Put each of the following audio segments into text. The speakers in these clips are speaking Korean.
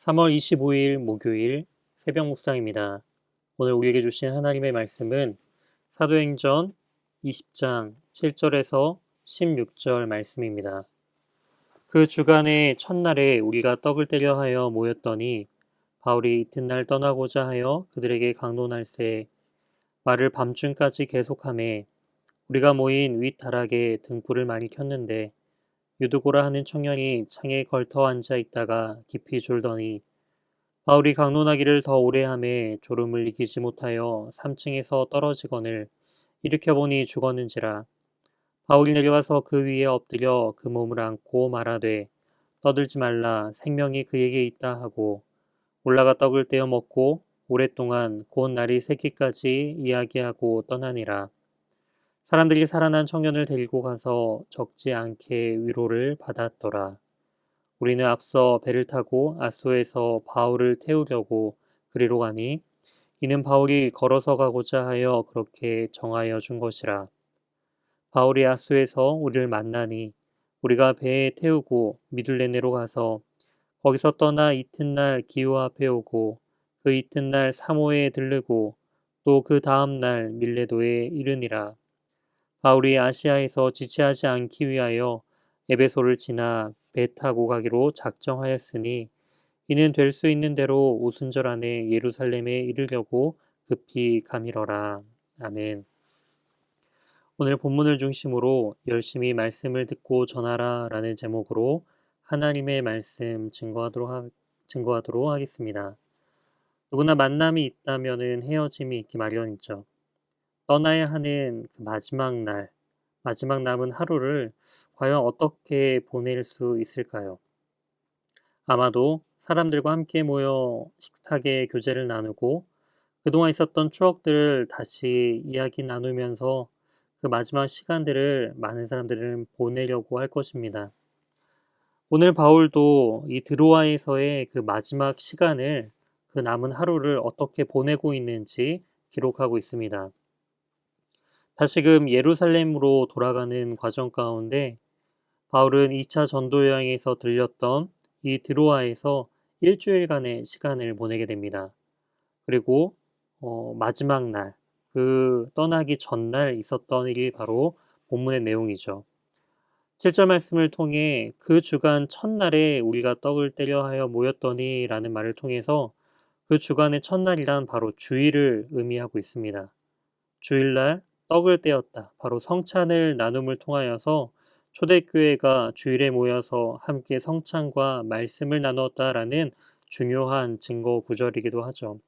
3월 25일 목요일 새벽 묵상입니다. 오늘 우리에게 주신 하나님의 말씀은 사도행전 20장 7절에서 16절 말씀입니다. 그 주간의 첫날에 우리가 떡을 떼려 하여 모였더니 바울이 이튿날 떠나고자 하여 그들에게 강론할세 말을 밤중까지 계속하매 우리가 모인 윗다락에 등불을 많이 켰는데 유두고라 하는 청년이 창에 걸터 앉아 있다가 깊이 졸더니 바울이 강론하기를 더 오래 하매 졸음을 이기지 못하여 3층에서 떨어지거늘 일으켜보니 죽었는지라. 바울이 내려와서 그 위에 엎드려 그 몸을 안고 말하되 떠들지 말라 생명이 그에게 있다 하고 올라가 떡을 떼어 먹고 오랫동안 곧 날이 새기까지 이야기하고 떠나니라. 사람들이 살아난 청년을 데리고 가서 적지 않게 위로를 받았더라. 우리는 앞서 배를 타고 아소에서 바울을 태우려고 그리로 가니 이는 바울이 걸어서 가고자 하여 그렇게 정하여 준 것이라. 바울이 아소에서 우리를 만나니 우리가 배에 태우고 미둘레네로 가서 거기서 떠나 이튿날 기호 앞에 오고 그 이튿날 사모에 들르고 또 그 다음 날 밀레도에 이르니라. 바울이 아시아에서 지체하지 않기 위하여 에베소를 지나 배 타고 가기로 작정하였으니 이는 될 수 있는 대로 오순절 안에 예루살렘에 이르려고 급히 가미러라. 아멘. 오늘 본문을 중심으로 열심히 말씀을 듣고 전하라 라는 제목으로 하나님의 말씀 증거하도록 하겠습니다. 누구나 만남이 있다면 헤어짐이 있기 마련이죠. 떠나야 하는 그 마지막 남은 하루를 과연 어떻게 보낼 수 있을까요? 아마도 사람들과 함께 모여 식탁에 교제를 나누고 그동안 있었던 추억들을 다시 이야기 나누면서 그 마지막 시간들을 많은 사람들은 보내려고 할 것입니다. 오늘 바울도 이 드로아에서의 그 마지막 시간을 그 남은 하루를 어떻게 보내고 있는지 기록하고 있습니다. 다시금 예루살렘으로 돌아가는 과정 가운데 바울은 2차 전도 여행에서 들렸던 이 드로아에서 일주일간의 시간을 보내게 됩니다. 그리고 마지막 날, 그 떠나기 전날 있었던 일이 바로 본문의 내용이죠. 7절 말씀을 통해 그 주간 첫날에 우리가 떡을 떼려 하여 모였더니 라는 말을 통해서 그 주간의 첫날이란 바로 주일을 의미하고 있습니다. 주일날 떡을 떼었다. 바로 성찬을 나눔을 통하여서 초대교회가 주일에 모여서 함께 성찬과 말씀을 나눴다라는 중요한 증거 구절이기도 하죠.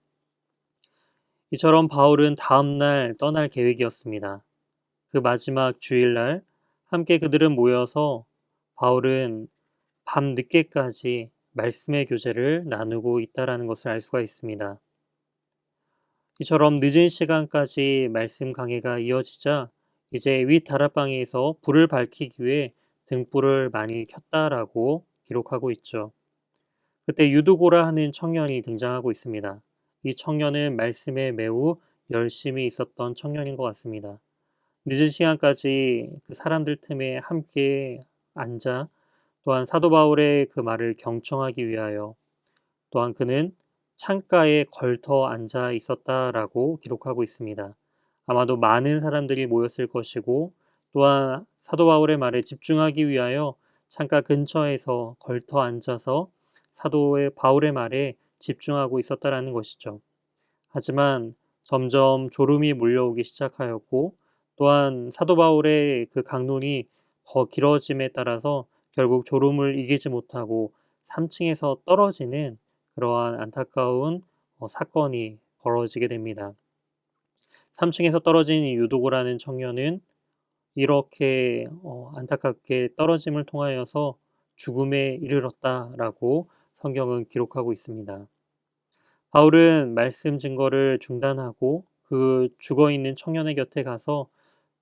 이처럼 바울은 다음날 떠날 계획이었습니다. 그 마지막 주일날 함께 그들은 모여서 바울은 밤 늦게까지 말씀의 교제를 나누고 있다라는 것을 알 수가 있습니다. 이처럼 늦은 시간까지 말씀 강해가 이어지자 이제 윗 다락방에서 불을 밝히기 위해 등불을 많이 켰다라고 기록하고 있죠. 그때 유두고라 하는 청년이 등장하고 있습니다. 이 청년은 말씀에 매우 열심히 있었던 청년인 것 같습니다. 늦은 시간까지 그 사람들 틈에 함께 앉아 또한 사도 바울의 그 말을 경청하기 위하여 또한 그는 창가에 걸터 앉아 있었다라고 기록하고 있습니다. 아마도 많은 사람들이 모였을 것이고 또한 사도 바울의 말에 집중하기 위하여 창가 근처에서 걸터 앉아서 사도의 바울의 말에 집중하고 있었다라는 것이죠. 하지만 점점 졸음이 몰려오기 시작하였고 또한 사도 바울의 그 강론이 더 길어짐에 따라서 결국 졸음을 이기지 못하고 3층에서 떨어지는 그러한 안타까운 사건이 벌어지게 됩니다. 3층에서 떨어진 유도고라는 청년은 이렇게 안타깝게 떨어짐을 통하여서 죽음에 이르렀다라고 성경은 기록하고 있습니다. 바울은 말씀 증거를 중단하고 그 죽어있는 청년의 곁에 가서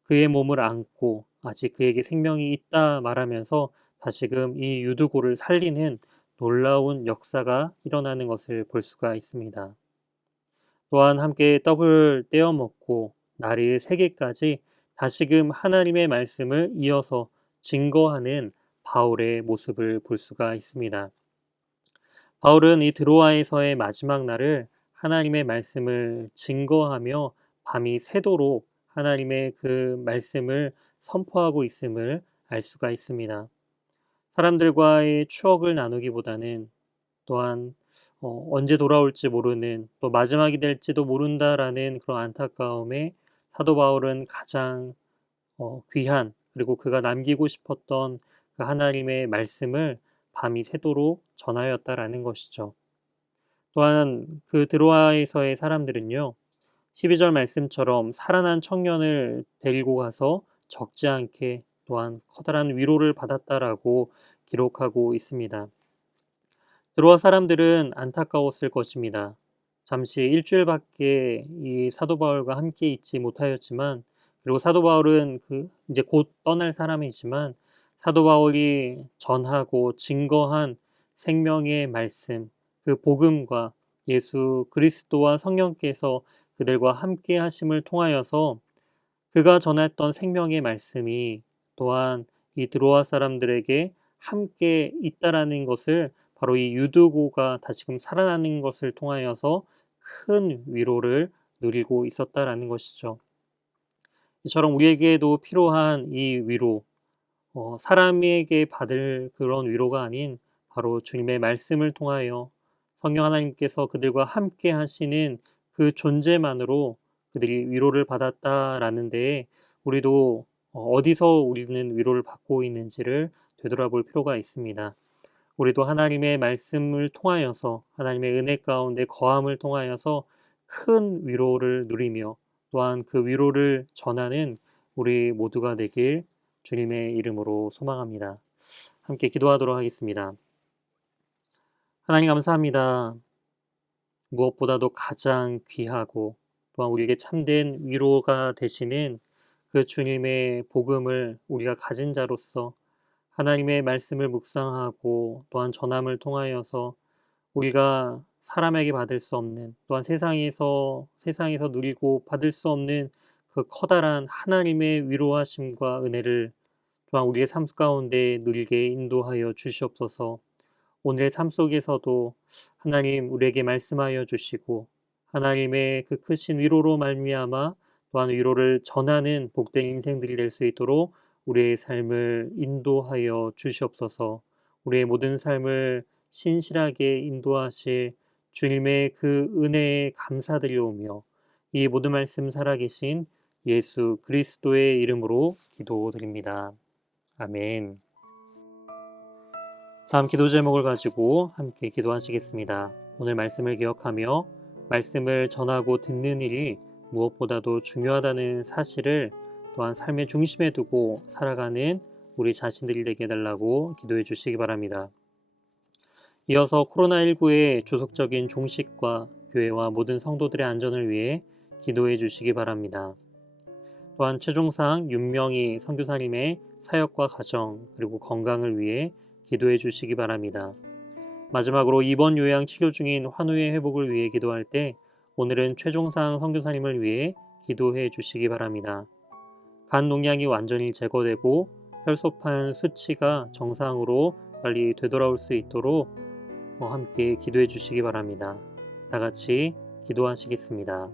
그의 몸을 안고 아직 그에게 생명이 있다 말하면서 다시금 이 유두고를 살리는 놀라운 역사가 일어나는 것을 볼 수가 있습니다. 또한 함께 떡을 떼어 먹고 날이 새기까지 다시금 하나님의 말씀을 이어서 증거하는 바울의 모습을 볼 수가 있습니다. 바울은 이 드로아에서의 마지막 날을 하나님의 말씀을 증거하며 밤이 새도록 하나님의 그 말씀을 선포하고 있음을 알 수가 있습니다. 사람들과의 추억을 나누기보다는 또한 언제 돌아올지 모르는, 또 마지막이 될지도 모른다라는 그런 안타까움에 사도 바울은 가장 귀한, 그리고 그가 남기고 싶었던 그 하나님의 말씀을 밤이 새도록 전하였다라는 것이죠. 또한 그 드로아에서의 사람들은요, 12절 말씀처럼 살아난 청년을 데리고 가서 적지 않게 또한 커다란 위로를 받았다라고 기록하고 있습니다. 드로아 사람들은 안타까웠을 것입니다. 잠시 일주일밖에 이 사도 바울과 함께 있지 못하였지만, 그리고 사도 바울은 이제 곧 떠날 사람이지만, 사도 바울이 전하고 증거한 생명의 말씀, 그 복음과 예수 그리스도와 성령께서 그들과 함께 하심을 통하여서 그가 전했던 생명의 말씀이 또한 이 드로아 사람들에게 함께 있다라는 것을, 바로 이 유두고가 다시금 살아나는 것을 통하여서 큰 위로를 누리고 있었다라는 것이죠. 이처럼 우리에게도 필요한 이 위로, 사람에게 받을 그런 위로가 아닌 바로 주님의 말씀을 통하여 성령 하나님께서 그들과 함께 하시는 그 존재만으로 그들이 위로를 받았다라는 데에 우리도 어디서 우리는 위로를 받고 있는지를 되돌아볼 필요가 있습니다. 우리도 하나님의 말씀을 통하여서, 하나님의 은혜 가운데 거함을 통하여서 큰 위로를 누리며 또한 그 위로를 전하는 우리 모두가 되길 주님의 이름으로 소망합니다. 함께 기도하도록 하겠습니다. 하나님 감사합니다. 무엇보다도 가장 귀하고 또한 우리에게 참된 위로가 되시는 그 주님의 복음을 우리가 가진 자로서 하나님의 말씀을 묵상하고 또한 전함을 통하여서 우리가 사람에게 받을 수 없는, 또한 세상에서 누리고 받을 수 없는 그 커다란 하나님의 위로하심과 은혜를 또한 우리의 삶 가운데 누리게 인도하여 주시옵소서. 오늘의 삶 속에서도 하나님 우리에게 말씀하여 주시고 하나님의 그 크신 위로로 말미암아 또한 위로를 전하는 복된 인생들이 될 수 있도록 우리의 삶을 인도하여 주시옵소서. 우리의 모든 삶을 신실하게 인도하실 주님의 그 은혜에 감사드리오며 이 모든 말씀 살아계신 예수 그리스도의 이름으로 기도드립니다. 아멘. 다음 기도 제목을 가지고 함께 기도하시겠습니다. 오늘 말씀을 기억하며 말씀을 전하고 듣는 일이 무엇보다도 중요하다는 사실을 또한 삶의 중심에 두고 살아가는 우리 자신들이 되게 해달라고 기도해 주시기 바랍니다. 이어서 코로나19의 조속적인 종식과 교회와 모든 성도들의 안전을 위해 기도해 주시기 바랍니다. 또한 최종상 윤명희 선교사님의 사역과 가정 그리고 건강을 위해 기도해 주시기 바랍니다. 마지막으로 입원 요양 치료 중인 환우의 회복을 위해 기도할 때 오늘은 최종상 선교사님을 위해 기도해 주시기 바랍니다. 간 농약이 완전히 제거되고 혈소판 수치가 정상으로 빨리 되돌아올 수 있도록 함께 기도해 주시기 바랍니다. 다 같이 기도하시겠습니다.